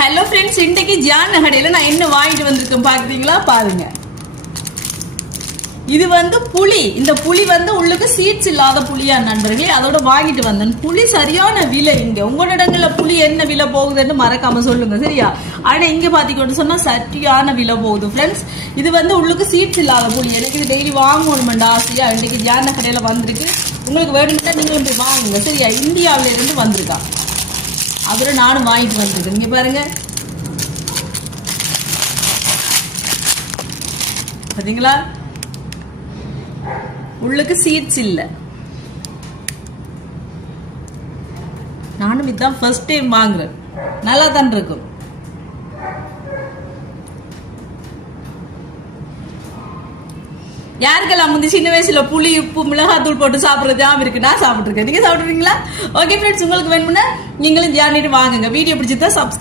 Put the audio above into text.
Hello friends, இன்றைக்கு John கடையில் நான் என்ன வாங்கிட்டு வந்திருக்கேன் பார்க்குறீங்களா? பாருங்க. இது புளி. இந்த புளி உள்ளுக்கு சீட்ஸ் இல்லாத புளியா நண்பர்களே, அதோட வாங்கிட்டு வந்தேன். புளி சரியான விலை. இங்க உங்களோட இடங்கள்ல புளி என்ன விலை போகுதுன்னு மறக்காம சொல்லுங்க, சரியா? ஆனா இங்க பாத்தீங்கன்னு சொன்னா சரியான விலை போகுது ஃப்ரெண்ட்ஸ். இது உள்ளுக்கு சீட்ஸ் இல்லாத புளி. எனக்கு இது டெய்லி வாங்கணுமெண்டா ஆசையா. இன்னைக்கு ஜான் கடையில வந்திருக்கு. உங்களுக்கு வேணும்னா நீங்களும் போய் வாங்குங்க, சரியா? இந்தியாவில இருந்து வந்திருக்கா. அப்புறம் நானும் வாங்கிட்டு வந்திருக்கேன். இங்க பாருங்க, பாத்தீங்களா? உள்ளுக்கு சீட்ஸ் இல்ல. நானும் இதுதான் ஃபர்ஸ்ட் டைம் வாங்குறேன். நல்லா தான் இருக்கும். யாருக்கெல்லாம் சின்ன வயசுல புளி உப்பு மிளகாத்தூள் போட்டு சாப்பிடுறது ஞாபகம் இருக்கு? நான் சாப்பிட்டுருக்கேன். நீங்க சாப்பிடுறீங்களா? ஓகே ஃப்ரெண்ட்ஸ், உங்களுக்கு வேணும்னா நீங்களும் ஜானிட்டு வாங்குங்க. வீடியோ பிடிச்சிருந்தா சப்ஸ்கிரைப்